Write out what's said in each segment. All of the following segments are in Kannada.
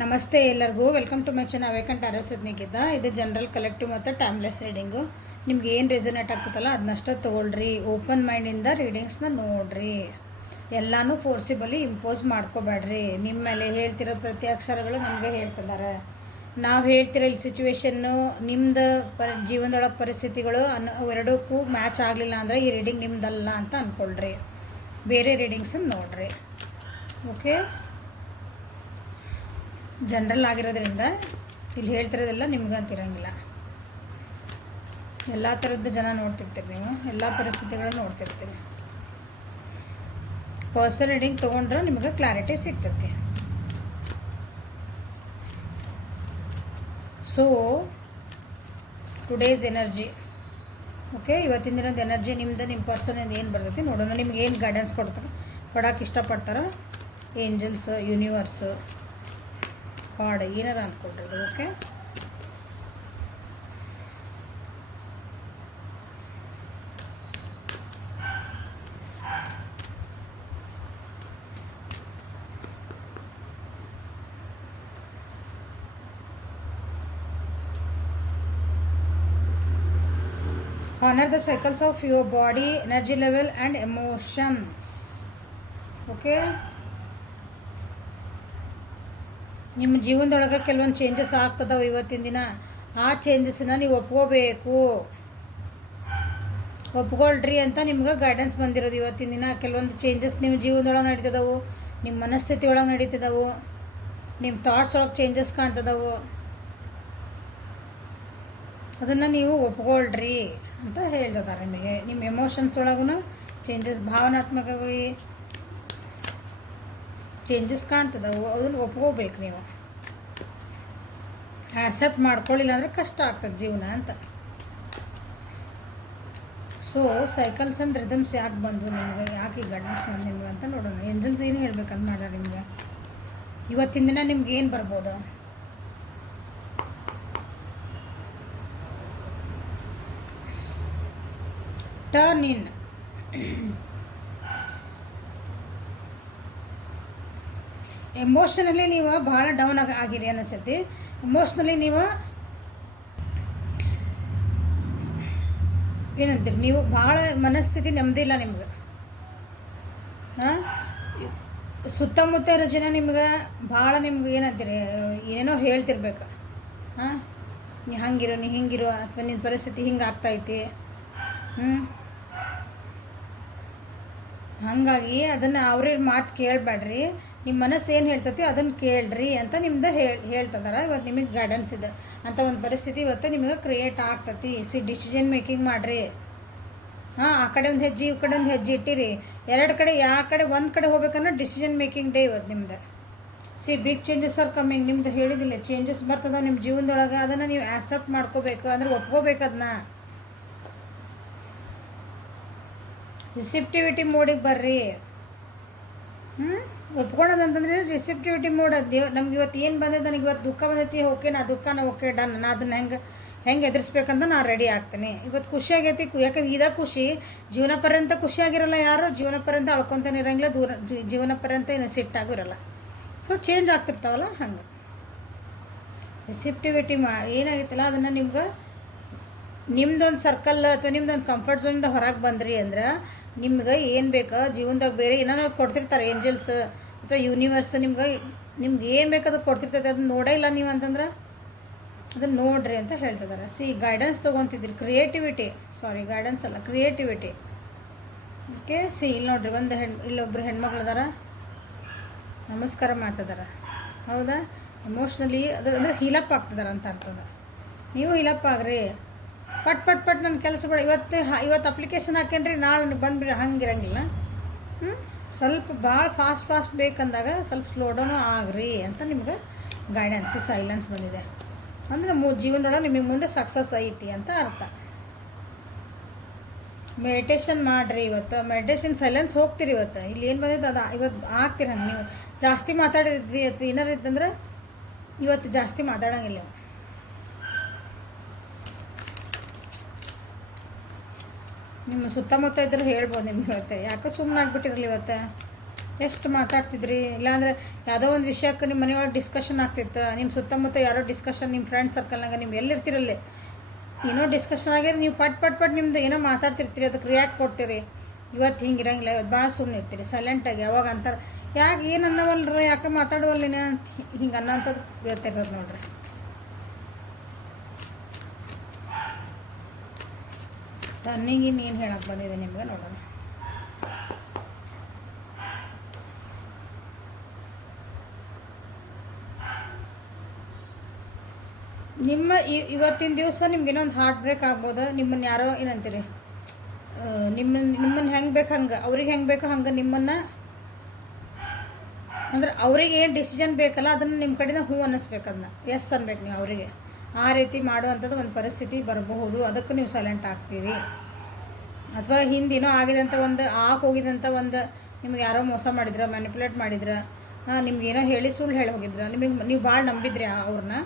ನಮಸ್ತೆ ಎಲ್ಲರಿಗೂ ವೆಲ್ಕಮ್ ಟು ಮೈ ಚಾನಲ್ ಅವೇಕಂಟ್ ಅರಸ್ನಿಗಿದ್ದ ಇದು ಜನರಲ್ ಕಲೆಕ್ಟಿವ್ ಮತ್ತು ಟೈಮ್ಲೆಸ್ ರೀಡಿಂಗು. ನಿಮ್ಗೆ ಏನು ರೆಸನೇಟ್ ಆಗ್ತದಲ್ಲ ಅದನ್ನಷ್ಟೇ ತೊಗೊಳ್ರಿ. ಓಪನ್ ಮೈಂಡಿಂದ ರೀಡಿಂಗ್ಸ್ನ ನೋಡ್ರಿ. ಎಲ್ಲನೂ ಫೋರ್ಸಿಬಲಿ ಇಂಪೋಸ್ ಮಾಡ್ಕೋಬೇಡ್ರಿ. ನಿಮ್ಮ ಮೇಲೆ ಹೇಳ್ತಿರೋ ಪ್ರತಿ ಅಕ್ಷರಗಳು ನಮಗೆ ಹೇಳ್ತಿದ್ದಾರೆ. ನಾವು ಹೇಳ್ತಿರೋ ಈ ಸಿಚುವೇಶನ್ನು ನಿಮ್ಮದು ಜೀವನದೊಳಗೆ ಪರಿಸ್ಥಿತಿಗಳು ಎರಡಕ್ಕೂ ಮ್ಯಾಚ್ ಆಗಲಿಲ್ಲ ಅಂದರೆ ಈ ರೀಡಿಂಗ್ ನಿಮ್ದಲ್ಲ ಅಂತ ಅಂದ್ಕೊಳ್ರಿ. ಬೇರೆ ರೀಡಿಂಗ್ಸನ್ನು ನೋಡ್ರಿ. ಓಕೆ, ಜನರಲ್ ಆಗಿರೋದ್ರಿಂದ ಇಲ್ಲಿ ಹೇಳ್ತಿರೋದೆಲ್ಲ ನಿಮ್ಗೆ ಅಂತಿರೋಂಗಿಲ್ಲ. ಎಲ್ಲ ಥರದ್ದು ಜನ ನೋಡ್ತಿರ್ತೀರಿ, ನೀವು ಎಲ್ಲ ಪರಿಸ್ಥಿತಿಗಳನ್ನು ನೋಡ್ತಿರ್ತೀರಿ. ಪರ್ಸನಲ್ ರೀಡಿಂಗ್ ತೊಗೊಂಡ್ರೆ ನಿಮಗೆ ಕ್ಲಾರಿಟಿ ಸಿಗ್ತೈತಿ. ಸೊ ಟುಡೇಸ್ ಎನರ್ಜಿ, ಓಕೆ, ಇವತ್ತಿನ ದಿನದ ಎನರ್ಜಿ ನಿಮ್ಮದು, ನಿಮ್ಮ ಪರ್ಸನಿಂದ ಏನು ಬರ್ತೈತಿ ನೋಡೋಣ. ನಿಮ್ಗೆ ಏನು ಗೈಡೆನ್ಸ್ ಕೊಡೋಕೆ ಇಷ್ಟಪಡ್ತಾರೋ ಏಂಜಲ್ಸ್, ಯೂನಿವರ್ಸು, ಕಾರ್ಡ್ ಏನಾರ ಅಂದ್ಕೊಳ್ರಿ. Okay, honor the cycles of your body, energy level and emotions. Okay, ನಿಮ್ಮ ಜೀವನದೊಳಗೆ ಕೆಲವೊಂದು ಚೇಂಜಸ್ ಆಗ್ತದವು ಇವತ್ತಿನ ದಿನ. ಆ ಚೇಂಜಸ್ನ ನೀವು ಒಪ್ಕೊಳ್ರಿ ಅಂತ ನಿಮ್ಗೆ ಗೈಡೆನ್ಸ್ ಬಂದಿರೋದು ಇವತ್ತಿನ ದಿನ. ಕೆಲವೊಂದು ಚೇಂಜಸ್ ನಿಮ್ಮ ಜೀವನದೊಳಗೆ ನಡೀತದವು, ನಿಮ್ಮ ಮನಸ್ಥಿತಿ ಒಳಗೆ ನಡೀತಿದ್ದವು, ನಿಮ್ಮ ಥಾಟ್ಸ್ ಒಳಗೆ ಚೇಂಜಸ್ ಕಾಣ್ತದವು. ಅದನ್ನು ನೀವು ಒಪ್ಕೊಳ್ರಿ ಅಂತ ಹೇಳ್ತಿದ್ದಾರೆ ನಿಮಗೆ. ನಿಮ್ಮ ಎಮೋಷನ್ಸ್ ಒಳಗೂ ಚೇಂಜಸ್, ಭಾವನಾತ್ಮಕವಾಗಿ ಚೇಂಜಸ್ ಕಾಣ್ತದವು. ಅದನ್ನು ಒಪ್ಕೋಬೇಕು ನೀವು. ಆ್ಯಸೆಪ್ಟ್ ಮಾಡ್ಕೊಳ್ಳಿಲ್ಲ ಅಂದರೆ ಕಷ್ಟ ಆಗ್ತದೆ ಜೀವನ ಅಂತ. ಸೊ ಸೈಕಲ್ಸ್ ಆ್ಯಂಡ್ ರಿದಮ್ಸ್ ಯಾಕೆ ಬಂದು ನಿಮ್ಗೆ, ಯಾಕೆ ಈ ಗೈಡೆನ್ಸ್ ಬಂದು ನಿಮ್ಗೆ ಅಂತ ನೋಡೋಣ. ಏಂಜಲ್ಸ್ ಏನು ಹೇಳ್ಬೇಕಂತ ಮಾಡ್ಯಾರ ನಿಮ್ಗೆ ಇವತ್ತಿನ ದಿನ. ನಿಮ್ಗೆ ಏನು ಬರ್ಬೋದು? ಟರ್ನ್ ಇನ್. ಎಮೋಷನಲಿ ನೀವು ಭಾಳ ಡೌನ್ ಆಗಿರಿ ಅನಿಸ್ತೈತಿ. ಎಮೋಷ್ನಲಿ ನೀವು ಏನಂತೀರಿ, ನೀವು ಭಾಳ ಮನಸ್ಥಿತಿ ನೆಮ್ಮದಿಲ್ಲ ನಿಮ್ಗೆ. ಹಾಂ, ಸುತ್ತಮುತ್ತ ಇರೋ ಜನ ನಿಮ್ಗೆ ಭಾಳ ನಿಮ್ಗೆ ಏನಂತೀರಿ, ಏನೇನೋ ಹೇಳ್ತಿರ್ಬೇಕು. ಹಾಂ, ನೀ ಹಂಗಿರೋ, ನೀ ಹಿಂಗಿರೋ, ಅಥವಾ ನಿನ್ನ ಪರಿಸ್ಥಿತಿ ಹಿಂಗೆ ಆಗ್ತೈತಿ. ಹಾಗಾಗಿ ಅದನ್ನು ಅವ್ರ ಮಾತು ಕೇಳಬೇಡ್ರಿ. ನಿಮ್ಮ ಮನಸ್ಸು ಏನು ಹೇಳ್ತೈತಿ ಅದನ್ನು ಕೇಳ್ರಿ ಅಂತ ನಿಮ್ದು ಹೇಳ್ತಿದಾರೆ. ಇವತ್ತು ನಿಮಗೆ ಗೈಡೆನ್ಸ್ ಇದೆ ಅಂತ ಒಂದು ಪರಿಸ್ಥಿತಿ ಇವತ್ತು ನಿಮಗೆ ಕ್ರಿಯೇಟ್ ಆಗ್ತೈತಿ. ಡಿಸಿಷನ್ ಮೇಕಿಂಗ್ ಮಾಡಿರಿ. ಹಾಂ, ಆ ಕಡೆ ಒಂದು ಹೆಜ್ಜೆ, ಈ ಕಡೆ ಒಂದು ಹೆಜ್ಜೆ ಇಟ್ಟಿರಿ. ಎರಡು ಕಡೆ, ಯಾವ ಕಡೆ ಒಂದು ಕಡೆ ಹೋಗ್ಬೇಕನ್ನೋ ಡಿಸಿಷನ್ ಮೇಕಿಂಗ್ ಡೇ ಇವತ್ತು ನಿಮ್ದು. Big changes are coming. ನಿಮ್ದು ಹೇಳಿದಿಲ್ಲ, ಚೇಂಜಸ್ ಬರ್ತದ ನಿಮ್ಮ ಜೀವನದೊಳಗೆ. ಅದನ್ನು ನೀವು ಆಕ್ಸೆಪ್ಟ್ ಮಾಡ್ಕೋಬೇಕು, ಅಂದರೆ ಒಪ್ಕೋಬೇಕು. ಅದನ್ನ ರಿಸಿಪ್ಟಿವಿಟಿ ಮೋಡಿಗೆ ಬರ್ರಿ. ಒಪ್ಕೊಳೋದಂತಂದ್ರೆ ರಿಸಿಪ್ಟಿವಿಟಿ ಮೋಡ್. ಅದು ನಮ್ಗೆ ಇವತ್ತು ಏನು ಬಂದೈತೆ, ನನಗೆ ಇವತ್ತು ದುಃಖ ಬಂದೈತಿ, ಓಕೆ, ನಾ ದುಃಖನ ಓಕೆ ಡನ್, ನಾ ಅದನ್ನು ಹೆಂಗೆ ಎದುರಿಸ್ಬೇಕಂತ ನಾನು ರೆಡಿ ಆಗ್ತೀನಿ. ಇವತ್ತು ಖುಷಿಯಾಗೈತಿ, ಯಾಕಂದ್ರೆ ಇದೇ ಖುಷಿ. ಜೀವನ ಪರ್ಯಂತ ಖುಷಿಯಾಗಿರಲ್ಲ ಯಾರು, ಜೀವನ ಪರ್ಯಂತ ಅಳ್ಕೊತಾನೆ ಇರೋಂಗಿಲ್ಲ, ಜೀವನ ಪರ್ಯಂತ ಏನು ಸಿಟ್ಟಾಗೂ ಇರಲ್ಲ. ಸೊ ಚೇಂಜ್ ಆಗ್ತಿರ್ತಾವಲ್ಲ ಹಂಗೆ. ರಿಸಿಪ್ಟಿವಿಟಿ ಏನಾಗಿತ್ತಲ್ಲ ಅದನ್ನು ನಿಮ್ಗೆ ನಿಮ್ದೊಂದು ಸರ್ಕಲ್ ಅಥವಾ ನಿಮ್ದೊಂದು ಕಂಫರ್ಟ್ ಝೋನಿಂದ ಹೊರಗೆ ಬಂದ್ರಿ ಅಂದ್ರೆ ನಿಮ್ಗೆ ಏನು ಬೇಕು ಜೀವನದಾಗ ಬೇರೆ ಏನೋ ಕೊಡ್ತಿರ್ತಾರೆ ಏಂಜಲ್ಸ್ ಅಥವಾ ಯೂನಿವರ್ಸ್. ನಿಮ್ಗೆ ಏನು ಬೇಕಾದ್ರೂ ಕೊಡ್ತಿರ್ತೈತೆ. ಅದನ್ನ ನೋಡೇ ಇಲ್ಲ ನೀವು ಅಂತಂದ್ರೆ ಅದನ್ನು ನೋಡ್ರಿ ಅಂತ ಹೇಳ್ತಿದ್ದಾರೆ. ಗೈಡೆನ್ಸ್ ತೊಗೊತಿದ್ರಿ. ಗೈಡೆನ್ಸ್ ಅಲ್ಲ, ಕ್ರಿಯೇಟಿವಿಟಿ. ಓಕೆ, ಇಲ್ಲಿ ನೋಡ್ರಿ, ಇಲ್ಲೊಬ್ರು ಹೆಣ್ಮಕ್ಳು ಅದಾರ, ನಮಸ್ಕಾರ ಮಾಡ್ತಿದ್ದಾರೆ. ಹೌದಾ, ಎಮೋಷ್ನಲಿ ಅದು ಅಂದರೆ ಹೀಲಪ್ ಆಗ್ತಿದ್ದಾರೆ ಅಂತ ಅರ್ಥದ. ನೀವು ಹೀಲಪ್ ಆಗ್ರಿ. ಪಟ್ ನನ್ನ ಕೆಲಸ ಬೇಡ, ಇವತ್ತು ಅಪ್ಲಿಕೇಶನ್ ಹಾಕೇನ್ರಿ, ನಾಳೆ ಬಂದುಬಿಡಿ, ಹಂಗಿರಂಗಿಲ್ಲ. ಸ್ವಲ್ಪ ಭಾಳ ಫಾಸ್ಟ್ ಬೇಕಂದಾಗ ಸ್ವಲ್ಪ ಸ್ಲೋ ಡೌನು ಆಗ್ರಿ ಅಂತ ನಿಮ್ಗೆ ಗೈಡೆನ್ಸ್, ಸೈಲೆನ್ಸ್ ಬಂದಿದೆ. ಅಂದರೆ ಜೀವನದೊಳಗೆ ನಿಮಗೆ ಮುಂದೆ ಸಕ್ಸಸ್ ಐತಿ ಅಂತ ಅರ್ಥ. ಮೆಡಿಟೇಷನ್ ಮಾಡಿರಿ ಇವತ್ತು. ಮೆಡಿಟೇಷನ್ ಸೈಲೆನ್ಸ್ ಹೋಗ್ತೀರಿ ಇವತ್ತು. ಇಲ್ಲಿ ಏನು ಬಂದಿದೆ ಅದು ಇವತ್ತು ಆಗ್ತೀರ. ನೀವು ಜಾಸ್ತಿ ಮಾತಾಡಿದ್ವಿ ಅಥವಾ ಏನಾರು ಇತ್ತಂದ್ರೆ ಇವತ್ತು ಜಾಸ್ತಿ ಮಾತಾಡೋಂಗಿಲ್ಲ. ನಿಮ್ಮ ಸುತ್ತಮುತ್ತ ಇದ್ರೂ ಹೇಳ್ಬೋದು ನಿಮ್ಗೆ. ಇವತ್ತು ಯಾಕೆ ಸುಮ್ಮನೆ ಆಗ್ಬಿಟ್ಟಿರಲಿ ಇವತ್ತು. ಎಷ್ಟು ಮಾತಾಡ್ತಿದ್ರಿ, ಇಲ್ಲಾಂದ್ರೆ ಯಾವುದೋ ಒಂದು ವಿಷಯಕ್ಕೆ ನಿಮ್ಮ ಮನೆಯೊಳಗೆ ಡಿಸ್ಕಷನ್ ಆಗ್ತಿತ್ತು, ನಿಮ್ಮ ಸುತ್ತಮುತ್ತ ಯಾರೋ ಡಿಸ್ಕಷನ್, ನಿಮ್ಮ ಫ್ರೆಂಡ್ ಸರ್ಕಲ್ನಾಗ ನೀವು ಎಲ್ಲಿರ್ತಿರಲ್ಲಿ ಏನೋ ಡಿಸ್ಕಷನ್ ಆಗ್ಯದ, ನೀವು ಪಟ್ ಪಟ್ ಪಟ್ ನಿಮ್ದು ಏನೋ ಮಾತಾಡ್ತಿರ್ತೀರಿ, ಅದಕ್ಕೆ ರಿಯಾಕ್ಟ್ ಕೊಡ್ತೀರಿ. ಇವತ್ತು ಹಿಂಗೆ ಇರಂಗಿಲ್ಲ, ಇವತ್ತು ಭಾಳ ಸುಮ್ಮನೆ ಇರ್ತೀರಿ ಸೈಲೆಂಟಾಗಿ. ಯಾವಾಗ ಅಂತಾರೆ ಯಾಕೆ ಏನು ಅನ್ನವಲ್ರ, ಯಾಕೆ ಮಾತಾಡುವಲ್ಲಿನ ಅಂತ ಹಿಂಗೆ ಅನ್ನೋಂಥದ್ದು ಇರ್ತೈತದ ನೋಡ್ರಿ. ಟರ್ನಿಂಗ್ ಇನ್ನು ಏನು ಹೇಳಕ್ಕೆ ಬಂದಿದೆ ನಿಮ್ಗೆ ನೋಡೋಣ. ನಿಮ್ಮ ಇವತ್ತಿನ ದಿವಸ ನಿಮ್ಗೆ ಇನ್ನೊಂದು ಹಾರ್ಟ್ ಬ್ರೇಕ್ ಆಗ್ಬೋದು. ನಿಮ್ಮನ್ನು ಯಾರೋ ಏನಂತೀರಿ, ನಿಮ್ಮನ್ನು ಹೆಂಗೆ ಬೇಕು ಹಂಗೆ, ಅವ್ರಿಗೆ ಹೆಂಗೆ ಬೇಕೋ ಹಂಗೆ ನಿಮ್ಮನ್ನು, ಅಂದ್ರೆ ಅವ್ರಿಗೆ ಏನು ಡಿಸಿಷನ್ ಬೇಕಲ್ಲ ಅದನ್ನು ನಿಮ್ಮ ಕಡೆಯಿಂದ ಹ್ಞೂ ಅನ್ನಿಸ್ಬೇಕು, ಅದನ್ನ ಎಸ್ ಅನ್ಬೇಕು ನೀವು ಅವರಿಗೆ. ಆ ರೀತಿ ಮಾಡುವಂಥದ್ದು ಒಂದು ಪರಿಸ್ಥಿತಿ ಬರಬಹುದು, ಅದಕ್ಕೂ ನೀವು ಸೈಲೆಂಟ್ ಆಗ್ತೀರಿ. ಅಥವಾ ಹಿಂದೇನೋ ಆಗಿದಂಥ ಒಂದು ಹೋಗಿದಂಥ ಒಂದು ನಿಮ್ಗೆ ಯಾರೋ ಮೋಸ ಮಾಡಿದ್ರೆ, ಮ್ಯಾನಿಪುಲೇಟ್ ಮಾಡಿದ್ರೆ, ನಿಮ್ಗೇನೋ ಹೇಳಿ ಸುಳ್ಳು ಹೇಳಿ ಹೋಗಿದ್ರೆ, ನೀವು ಭಾಳ ನಂಬಿದ್ರಿ ಅವ್ರನ್ನ,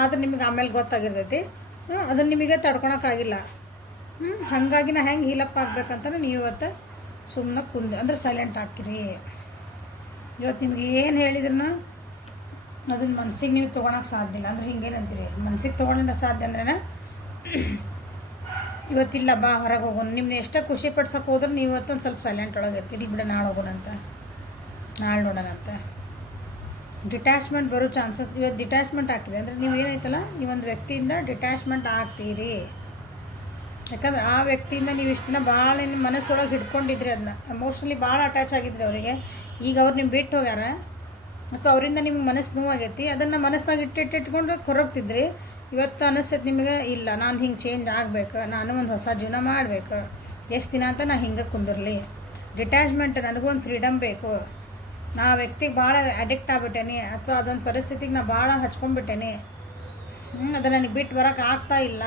ಆದ್ರೆ ನಿಮಗೆ ಆಮೇಲೆ ಗೊತ್ತಾಗಿರ್ತೈತಿ, ಅದನ್ನು ನಿಮಗೆ ತಡ್ಕೊಳಕ್ಕಾಗಿಲ್ಲ. ಹಾಗಾಗಿ ನಾ ಹೆಂಗೆ ಹೀಲಪ್ ಆಗ್ಬೇಕಂತ ನೀವು ಇವತ್ತು ಸುಮ್ಮನೆ ಅಂದ್ರೆ ಸೈಲೆಂಟ್ ಹಾಕಿರಿ. ಇವತ್ತು ನಿಮ್ಗೆ ಏನು ಹೇಳಿದ್ರು ಅದನ್ನು ಮನ್ಸಿಗೆ ನೀವು ತೊಗೊಳಕ್ಕೆ ಸಾಧ್ಯ ಇಲ್ಲ. ಅಂದ್ರೆ ಹಿಂಗೇನಂತೀರಿ, ಮನ್ಸಿಗೆ ತೊಗೊಳೋಣ ಸಾಧ್ಯ ಅಂದ್ರೇ ಇವತ್ತಿಲ್ಲ ಬಾ ಹೊರಗೆ ಹೋಗೋಣ, ನಿಮ್ಮನ್ನ ಎಷ್ಟೇ ಖುಷಿ ಪಡ್ಸೋಕೆ ಹೋದ್ರೆ ನೀವು ಇವತ್ತೊಂದು ಸ್ವಲ್ಪ ಸೈಲೆಂಟ್ ಒಳಗೆ ಇರ್ತೀರಿ. ಬಿಡ ನಾಳೆ ಹೋಗೋಣಂತ, ನಾಳೆ ನೋಡೋಣಂತ. ಡಿಟ್ಯಾಚ್ಮೆಂಟ್ ಬರೋ ಚಾನ್ಸಸ್ ಇವತ್ತು ಡಿಟ್ಯಾಚ್ಮೆಂಟ್ ಆಗ್ತೀರಿ. ಅಂದರೆ ನೀವು ಏನೈತಲ್ಲ, ನೀವೊಂದು ವ್ಯಕ್ತಿಯಿಂದ ಡಿಟ್ಯಾಚ್ಮೆಂಟ್ ಆಗ್ತೀರಿ. ಯಾಕಂದ್ರೆ ಆ ವ್ಯಕ್ತಿಯಿಂದ ನೀವು ಇಷ್ಟು ದಿನ ಭಾಳ ನಿಮ್ಮ ಮನಸ್ಸೊಳಗೆ ಹಿಡ್ಕೊಂಡಿದ್ರಿ, ಅದನ್ನ ಎಮೋಷ್ನಲಿ ಭಾಳ ಅಟ್ಯಾಚ್ ಆಗಿದ್ರಿ ಅವರಿಗೆ. ಈಗ ಅವ್ರು ನಿಮ್ಮ ಬಿಟ್ಟು ಹೋಗ್ಯಾರ, ಮತ್ತು ಅವರಿಂದ ನಿಮ್ಗೆ ಮನಸ್ಸು ನೋವಾಗೈತಿ, ಅದನ್ನು ಮನಸ್ಸಿನಾಗ ಇಟ್ಟಿಟ್ಕೊಂಡು ಕೊರಗ್ತಿದ್ರಿ. ಇವತ್ತು ಅನ್ನಿಸ್ತೈತೆ ನಿಮಗೆ, ಇಲ್ಲ ನಾನು ಹಿಂಗೆ ಚೇಂಜ್ ಆಗಬೇಕು, ನಾನು ಒಂದು ಹೊಸ ಜೀವನ ಮಾಡಬೇಕು, ಎಷ್ಟು ದಿನ ಅಂತ ನಾನು ಹಿಂಗೆ ಕುಂದಿರಲಿ. ಡಿಟ್ಯಾಚ್ಮೆಂಟ್, ನನಗೂ ಒಂದು ಫ್ರೀಡಮ್ ಬೇಕು, ನಾ ವ್ಯಕ್ತಿಗೆ ಭಾಳ ಅಡಿಕ್ಟ್ ಆಗ್ಬಿಟ್ಟೇನೆ, ಅಥವಾ ಅದೊಂದು ಪರಿಸ್ಥಿತಿಗೆ ನಾ ಭಾಳ ಹಚ್ಕೊಂಡ್ಬಿಟ್ಟೇನೆ, ಅದು ನನಗೆ ಬಿಟ್ಟು ಬರೋಕೆ ಆಗ್ತಾ ಇಲ್ಲ.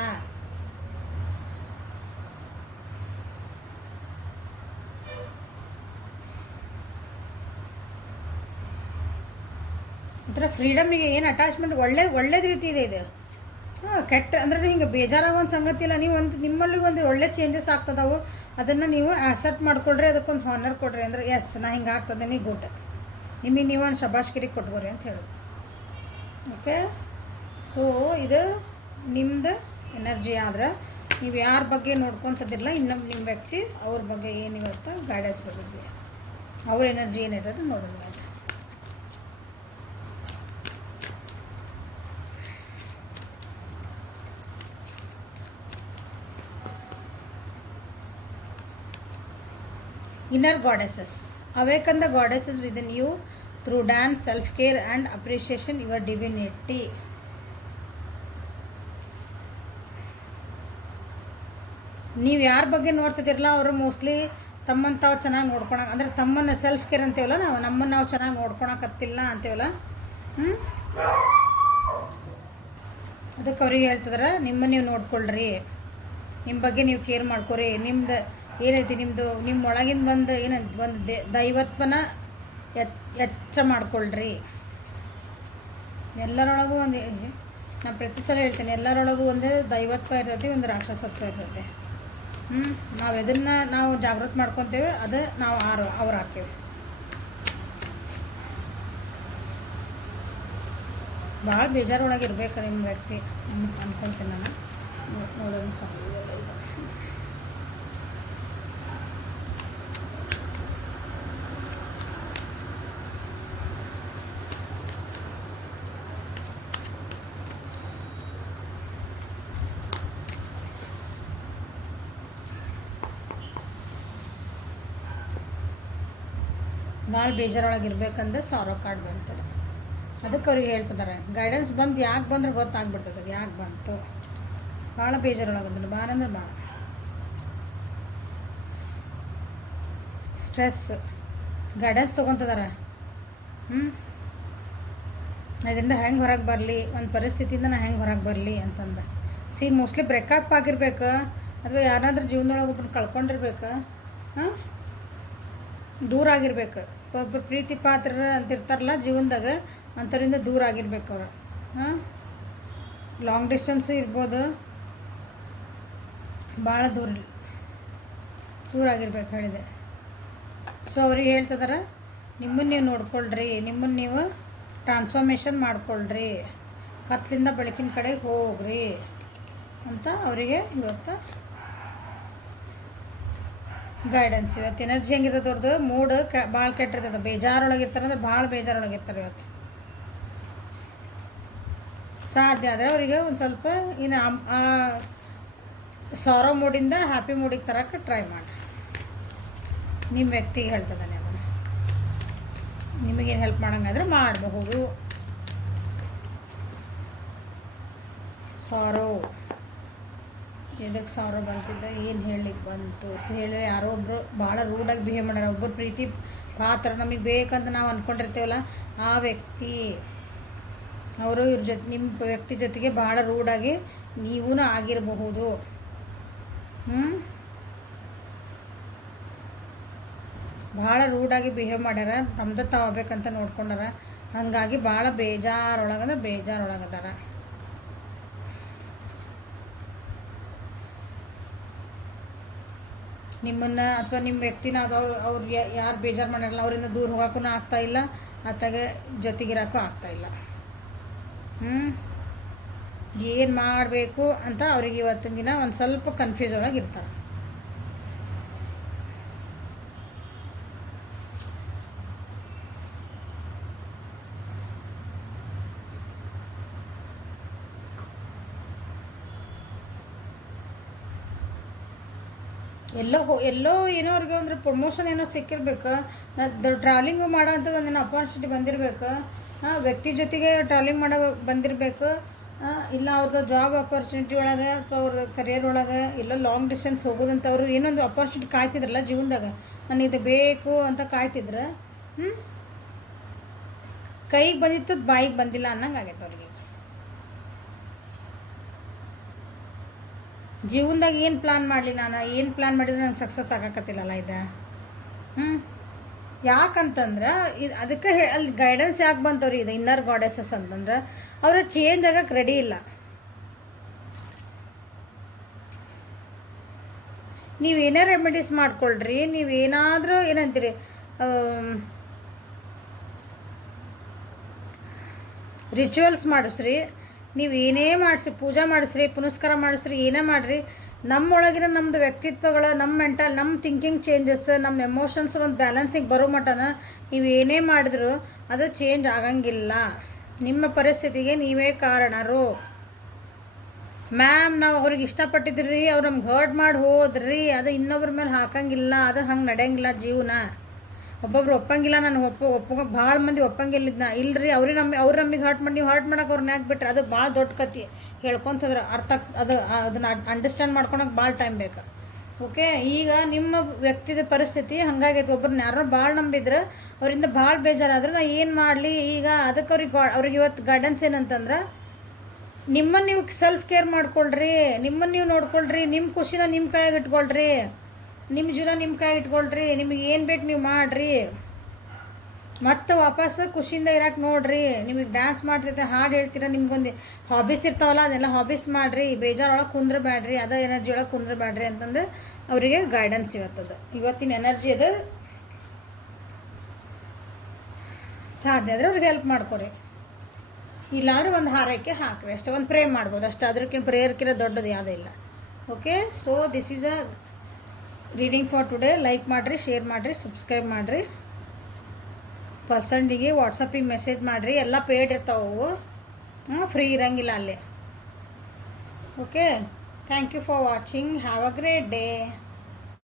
ಒಂಥರ ಫ್ರೀಡಮಿಗೆ ಏನು ಅಟ್ಯಾಚ್ಮೆಂಟ್ ಒಳ್ಳೇದು ರೀತಿ ಇದೆ ಇದು. ಕೆಟ್ಟ ಅಂದರೆ ಹಿಂಗೆ ಬೇಜಾರಾಗೋ ಒಂದು ಸಂಗತಿ ಇಲ್ಲ. ನೀವು ನಿಮ್ಮಲ್ಲಿ ಒಂದು ಒಳ್ಳೆ ಚೇಂಜಸ್ ಆಗ್ತದವು, ಅದನ್ನು ನೀವು ಆಕ್ಸೆಪ್ಟ್ ಮಾಡ್ಕೊಳ್ರಿ, ಅದಕ್ಕೊಂದು ಹಾನರ್ ಕೊಡ್ರಿ. ಅಂದ್ರೆ ಎಸ್ ನಾ ಹಿಂಗೆ ಆಗ್ತದೆ, ನೀ ಗುಡ್, ನಿಮಗೆ ನೀವು ಒಂದು ಶಬಾಷ್ಗಿರಿ ಕೊಟ್ಕೋರಿ ಅಂತ ಹೇಳೋದು. ಓಕೆ, ಸೊ ಇದು ನಿಮ್ಮದು ಎನರ್ಜಿ. ಆದ್ರೆ ನೀವು ಯಾರ ಬಗ್ಗೆ ನೋಡ್ಕೊತದಿಲ್ಲ, ಇನ್ನೊಬ್ಬ ನಿಮ್ಮ ವ್ಯಕ್ತಿ ಅವ್ರ ಬಗ್ಗೆ ಏನಿವತ್ತು ಗೈಡೆನ್ಸ್ ಬಂದಿದ್ವಿ, ಅವ್ರ ಎನರ್ಜಿ ಏನಿರೋದು ನೋಡೋಣ. Inner goddesses. Awaken the goddesses within you through dance, self-care and appreciation your divinity. ನೀವು ಯಾರ ಬಗ್ಗೆ ನೋಡ್ತಿದ್ದೀರಲ್ಲ ಅವರು ಮೋಸ್ಟ್ಲಿ ತಮ್ಮನ್ನು ತಾವು ಚೆನ್ನಾಗಿ ನೋಡ್ಕೊಳಕ್ಕೆ, ಅಂದರೆ ತಮ್ಮನ್ನು ಸೆಲ್ಫ್ ಕೇರ್ ಅಂತೀವಲ್ಲ, ನಮ್ಮನ್ನು ನಾವು ಚೆನ್ನಾಗಿ ನೋಡ್ಕೊಳಕತ್ತಿಲ್ಲ ಅಂತೀವಲ್ಲ, ಅದಕ್ಕೆ ಅವ್ರಿಗೆ ಹೇಳ್ತಿದಾರೆ ನಿಮ್ಮನ್ನು ನೀವು ನೋಡ್ಕೊಳ್ರಿ, ನಿಮ್ಮ ಬಗ್ಗೆ ನೀವು ಕೇರ್ ಮಾಡ್ಕೊರಿ. ನಿಮ್ದು ಏನೈತಿ, ನಿಮ್ಮ ಒಳಗಿಂದ ಬಂದು ಏನಂತ ಒಂದು ದೈವತ್ವನ ಎಚ್ಚ ಮಾಡ್ಕೊಳ್ರಿ. ಎಲ್ಲರೊಳಗೂ ಒಂದು, ನಾನು ಪ್ರತಿ ಸಲ ಹೇಳ್ತೇನೆ, ಎಲ್ಲರೊಳಗೂ ಒಂದು ದೈವತ್ವ ಇರ್ತೈತಿ, ಒಂದು ರಾಕ್ಷಸತ್ವ ಇರ್ತೈತಿ. ನಾವು ಎದನ್ನು ನಾವು ಜಾಗೃತಿ ಮಾಡ್ಕೊತೇವೆ, ಅದು ನಾವು ಅವ್ರು ಹಾಕೇವೆ. ಭಾಳ ಬೇಜಾರೊಳಗೆ ಇರ್ಬೇಕು ನಿಮ್ಮ ವ್ಯಕ್ತಿ ಅನ್ಕೊತೀನಿ ನಾನು. ನೋಡೋಣ ಸಾಕು. ಭಾಳ ಬೇಜಾರೊಳಗಿರ್ಬೇಕಂದ್ರೆ ಸಾರೋ ಕಾರ್ಡ್ ಬಂತದೆ. ಅದಕ್ಕೆ ಅವ್ರಿಗೆ ಹೇಳ್ತಿದ್ದಾರೆ ಗೈಡೆನ್ಸ್ ಬಂದು ಯಾಕೆ ಬಂದ್ರೆ ಗೊತ್ತಾಗ್ಬಿಡ್ತದೆ ಅದು ಯಾಕೆ ಬಂತು. ಭಾಳ ಬೇಜಾರೊಳಗಂದ್ರೆ ಭಾಳ ಅಂದ್ರೆ ಭಾಳ ಸ್ಟ್ರೆಸ್ ಗೈಡೆನ್ಸ್ ತೊಗೊತಿದ್ದಾರೆ. ಇದರಿಂದ ಹೆಂಗೆ ಹೊರಗೆ ಬರಲಿ, ಒಂದು ಪರಿಸ್ಥಿತಿಯಿಂದ ನಾನು ಹೆಂಗೆ ಹೊರಗೆ ಬರಲಿ ಅಂತಂದು. ಮೋಸ್ಟ್ಲಿ ಬ್ರೇಕಪ್ ಆಗಿರ್ಬೇಕು, ಅಥವಾ ಯಾರಾದ್ರೂ ಜೀವನದೊಳಗೆ ಒಬ್ಬರು ಕಳ್ಕೊಂಡಿರ್ಬೇಕು, ದೂರ ಆಗಿರ್ಬೇಕು. ಪ್ರೀತಿ ಪಾತ್ರರ ಅಂತಿರ್ತಾರಲ್ಲ ಜೀವನದಾಗ, ಅಂಥವ್ರಿಂದ ದೂರ ಆಗಿರ್ಬೇಕು ಅವರು. ಲಾಂಗ್ ಡಿಸ್ಟೆನ್ಸು ಇರ್ಬೋದು, ಭಾಳ ದೂರ ಆಗಿರ್ಬೇಕು ಹೇಳಿದೆ. ಸೊ ಅವ್ರಿಗೆ ಹೇಳ್ತಿದಾರೆ ನಿಮ್ಮನ್ನು ನೀವು ನೋಡ್ಕೊಳ್ರಿ, ನಿಮ್ಮನ್ನು ನೀವು ಟ್ರಾನ್ಸ್ಫಾರ್ಮೇಷನ್ ಮಾಡ್ಕೊಳ್ರಿ, ಕತ್ತಲಿಂದ ಬೆಳಕಿನ ಕಡೆ ಹೋಗ್ರಿ ಅಂತ ಅವರಿಗೆ ಇವತ್ತು ಗೈಡೆನ್ಸ್. ಇವತ್ತು ಎನರ್ಜಿ ಹೆಂಗಿರ್ತದೆ ಅವ್ರದ್ದು, ಮೂಡ್ ಭಾಳ ಕೆಟ್ಟಿರ್ತದೆ, ಬೇಜಾರೊಳಗಿರ್ತಾರೆ ಅಂದ್ರೆ ಭಾಳ ಬೇಜಾರೊಳಗಿರ್ತಾರೆ ಇವತ್ತು. ಸಾಧ್ಯ ಆದರೆ ಅವರಿಗೆ ಒಂದು ಸ್ವಲ್ಪ ಇನ್ನು ಸಾರೋ ಮೂಡಿಂದ ಹ್ಯಾಪಿ ಮೂಡಿಗೆ ತರಕ್ಕೆ ಟ್ರೈ ಮಾಡಿ. ನಿಮ್ಮ ವ್ಯಕ್ತಿಗೆ ಹೇಳ್ತದಾನೆ ಅದನ್ನು, ನಿಮಗೇನು ಹೆಲ್ಪ್ ಮಾಡೋಂಗಾದ್ರೆ ಮಾಡಬಹುದು. ಸಾರೋ ಎದಕ್ಕೆ ಸಾರೋ ಬಂತಿದ್ದ, ಏನು ಹೇಳಲಿಕ್ಕೆ ಬಂತು ಹೇಳಿ, ಯಾರೋ ಒಬ್ಬರು ಭಾಳ ರೂಡಾಗಿ ಬಿಹೇವ್ ಮಾಡ್ಯಾರ. ಒಬ್ಬರು ಪ್ರೀತಿ ಪಾತ್ರ ನಮಗೆ ಬೇಕಂತ ನಾವು ಅಂದ್ಕೊಂಡಿರ್ತೀವಲ್ಲ ಆ ವ್ಯಕ್ತಿ, ಅವರು ಇವ್ರ ಜೊತೆ, ನಿಮ್ಮ ವ್ಯಕ್ತಿ ಜೊತೆಗೆ ಭಾಳ ರೂಡಾಗಿ ನೀವೂ ಆಗಿರಬಹುದು. ಭಾಳ ರೂಡಾಗಿ ಬಿಹೇವ್ ಮಾಡ್ಯಾರ, ತಮ್ಮದು ತಾವಬೇಕಂತ ನೋಡ್ಕೊಂಡಾರ. ಹಾಗಾಗಿ ಭಾಳ ಬೇಜಾರೊಳಗದಾರ. ನಿಮ್ಮನ್ನು ಅಥವಾ ನಿಮ್ಮ ವ್ಯಕ್ತಿನ ಅವ್ರು ಯಾರು ಬೇಜಾರು ಮಾಡ್ಯಾರಲ್ಲ ಅವರಿಂದ ದೂರ ಹೋಗೋಕ್ಕೂ ಆಗ್ತಾಯಿಲ್ಲ, ಅತ್ತಾಗೆ ಜೊತೆಗಿರೋಕ್ಕೂ ಆಗ್ತಾಯಿಲ್ಲ. ಏನು ಮಾಡಬೇಕು ಅಂತ ಅವ್ರಿಗೆ ಇವತ್ತಿನ ದಿನ ಒಂದು ಸ್ವಲ್ಪ ಕನ್ಫ್ಯೂಸ್ ಒಳಗಿರ್ತಾರೆ. ಎಲ್ಲೋ ಏನೋ ಅವ್ರಿಗೆ ಅಂದ್ರೆ ಪ್ರಮೋಷನ್ ಏನೋ ಸಿಕ್ಕಿರ್ಬೇಕು, ಟ್ರಾವೆಲಿಂಗು ಮಾಡೋ ಅಂಥದ್ದು ಒಂದೇನೋ ಅಪಾರ್ಚುನಿಟಿ ಬಂದಿರಬೇಕು, ವ್ಯಕ್ತಿ ಜೊತೆಗೆ ಟ್ರಾವೆಲಿಂಗ್ ಮಾಡೋ ಬಂದಿರಬೇಕು, ಇಲ್ಲ ಅವ್ರದ್ದು ಜಾಬ್ ಅಪಾರ್ಚುನಿಟಿ ಒಳಗೆ ಅಥವಾ ಅವ್ರದ್ದು ಕರಿಯರ್ ಒಳಗೆ ಎಲ್ಲೋ ಲಾಂಗ್ ಡಿಸ್ಟೆನ್ಸ್ ಹೋಗೋದಂತ ಅವರು ಏನೊಂದು ಅಪಾರ್ಚುನಿಟಿ ಕಾಯ್ತಿದ್ರಲ್ಲ ಜೀವನದಾಗ, ನನಗೆ ಬೇಕು ಅಂತ ಕಾಯ್ತಿದ್ರೆ ಕೈಗೆ ಬಂದಿತ್ತು ಬಾಯಿಗೆ ಬಂದಿಲ್ಲ ಅನ್ನಂಗೆ ಆಗೈತೆ ಅವ್ರಿಗೆ. ಜೀವನದಾಗ ಏನು ಪ್ಲ್ಯಾನ್ ಮಾಡಲಿ, ನಾನು ಏನು ಪ್ಲ್ಯಾನ್ ಮಾಡಿದ್ರೆ ನಂಗೆ ಸಕ್ಸಸ್ ಆಗಾಕತ್ತಿಲ್ಲಲ್ಲ ಇದು. ಯಾಕಂತಂದ್ರೆ ಅದಕ್ಕೆ ಅಲ್ಲಿ ಗೈಡೆನ್ಸ್ ಯಾಕೆ ಬಂತವ್ರಿ, ಇದು ಇನ್ನರ್ ಗಾಡೆಸಸ್ ಅಂತಂದ್ರೆ ಅವರು ಚೇಂಜ್ ಆಗಕ್ಕೆ ರೆಡಿ ಇಲ್ಲ. ನೀವೇನೇ ರೆಮಿಡೀಸ್ ಮಾಡ್ಕೊಳ್ರಿ, ನೀವೇನಾದರೂ ಏನಂತೀರಿ ರಿಚುವಲ್ಸ್ ಮಾಡಿಸ್ರಿ, ನೀವು ಏನೇ ಮಾಡಿಸಿ, ಪೂಜೆ ಮಾಡಿಸ್ರಿ, ಪುನಸ್ಕಾರ ಮಾಡಿಸ್ರಿ, ಏನೇ ಮಾಡಿರಿ, ನಮ್ಮೊಳಗಿನ ನಮ್ಮದು ವ್ಯಕ್ತಿತ್ವಗಳು, ನಮ್ಮ ಥಿಂಕಿಂಗ್ ಚೇಂಜಸ್, ನಮ್ಮ ಎಮೋಷನ್ಸ್ ಒಂದು ಬ್ಯಾಲೆನ್ಸಿಗೆ ಬರೋ ಮಟ್ಟನ ನೀವು ಏನೇ ಮಾಡಿದ್ರು ಅದು ಚೇಂಜ್ ಆಗಂಗಿಲ್ಲ. ನಿಮ್ಮ ಪರಿಸ್ಥಿತಿಗೆ ನೀವೇ ಕಾರಣರು. ಮ್ಯಾಮ್ ನಾವು ಅವ್ರಿಗೆ ಇಷ್ಟಪಟ್ಟಿದ್ರಿ, ಅವ್ರು ನಮ್ಗೆ ಹರ್ಟ್ ಮಾಡಿ ಹೋದ್ರಿ, ಅದು ಇನ್ನೊಬ್ರ ಮೇಲೆ ಹಾಕಂಗಿಲ್ಲ, ಅದು ಹಂಗೆ ನಡೆಯಂಗಿಲ್ಲ ಜೀವನ. ಒಬ್ಬೊಬ್ರು ಒಪ್ಪಂಗಿಲ್ಲ, ನಾನು ಭಾಳ ಮಂದಿ ಒಪ್ಪಂಗಿಲ್ಲಿದ್ನ ಇಲ್ರಿ, ಅವ್ರು ನಮಗೆ ಹರ್ಟ್ ಮಾಡಿ ನೀವು ಹರ್ಟ್ ಮಾಡೋಕೆ ಅವ್ರನ್ನ ಯಾಕೆ ಬಿಟ್ರೆ ಅದು ಭಾಳ ದೊಡ್ಡ ಕತೆ ಹೇಳ್ಕೊತಂದ್ರೆ ಅದನ್ನು ಅಂಡರ್ಸ್ಟ್ಯಾಂಡ್ ಮಾಡ್ಕೊಳಕ್ಕೆ ಭಾಳ ಟೈಮ್ ಬೇಕು. ಓಕೆ, ಈಗ ನಿಮ್ಮ ವ್ಯಕ್ತಿದ ಪರಿಸ್ಥಿತಿ ಹಾಗಾಗೈತೆ. ಒಬ್ಬರನ್ನ ಯಾರೋ ಭಾಳ ನಂಬಿದ್ರೆ ಅವರಿಂದ ಭಾಳ ಬೇಜಾರಾದ್ರೆ ನಾ ಏನು ಮಾಡಲಿ ಈಗ, ಅದಕ್ಕೆ ಅವ್ರಿಗೆ ಇವತ್ತು ಗೈಡೆನ್ಸ್ ಏನಂತಂದ್ರೆ ನಿಮ್ಮನ್ನು ನೀವು ಸೆಲ್ಫ್ ಕೇರ್ ಮಾಡ್ಕೊಳ್ರಿ, ನಿಮ್ಮನ್ನು ನೀವು ನೋಡ್ಕೊಳ್ರಿ, ನಿಮ್ಮ ಖುಷಿನ ನಿಮ್ಮ ಕೈಯಾಗ ಇಟ್ಕೊಳ್ರಿ, ನಿಮ್ಮ ಜೀವನ ನಿಮ್ಮ ಕೈ ಇಟ್ಕೊಳ್ರಿ, ನಿಮಗೆ ಏನು ಬೇಕು ನೀವು ಮಾಡಿರಿ, ಮತ್ತು ವಾಪಸ್ ಖುಷಿಯಿಂದ ಇರಕ್ಕೆ ನೋಡಿರಿ. ನಿಮಗೆ ಡ್ಯಾನ್ಸ್ ಮಾಡ್ತಿರ್ತೆ, ಹಾಡು ಹೇಳ್ತೀರ, ನಿಮ್ಗೊಂದು ಹಾಬೀಸ್ ಇರ್ತಾವಲ್ಲ ಅದೆಲ್ಲ ಹಾಬೀಸ್ ಮಾಡಿರಿ, ಬೇಜಾರೊಳಗೆ ಕುಂದ್ರಬೇಡ್ರಿ, ಅದೇ ಎನರ್ಜಿ ಒಳಗೆ ಕುಂದ್ರಬೇಡ್ರಿ ಅಂತಂದು ಅವರಿಗೆ ಗೈಡೆನ್ಸ್ ಇವತ್ತಿನ ಎನರ್ಜಿ ಅದು. ಸಾಧ್ಯ ಆದರೆ ಅವ್ರಿಗೆ ಹೆಲ್ಪ್ ಮಾಡ್ಕೊರಿ, ಇಲ್ಲಾಂದ್ರೆ ಒಂದು ಹಾರೈಕೆ ಹಾಕ್ರಿ ಅಷ್ಟೇ, ಒಂದು ಪ್ರೇ ಮಾಡ್ಬೋದು ಅಷ್ಟೇ, ಅದಕ್ಕಿಂತ ಪ್ರೇಯರ್ಕಿಂತ ದೊಡ್ಡದು ಯಾವುದೂ ಇಲ್ಲ. Okay, so this is a reading for today. Like ಮಾಡಿರಿ, ಶೇರ್ ಮಾಡಿರಿ, ಸಬ್ಸ್ಕ್ರೈಬ್ ಮಾಡಿರಿ, ಪರ್ಸನ್ಡಿಗೆ ವಾಟ್ಸಪ್ಪಿಗೆ ಮೆಸೇಜ್ ಮಾಡಿರಿ. ಎಲ್ಲ ಪೇಯ್ಡ್ ಇರ್ತಾವೆ, ಫ್ರೀ ಇರೋಂಗಿಲ್ಲ ಅಲ್ಲಿ. Okay, thank you for watching, have a great day.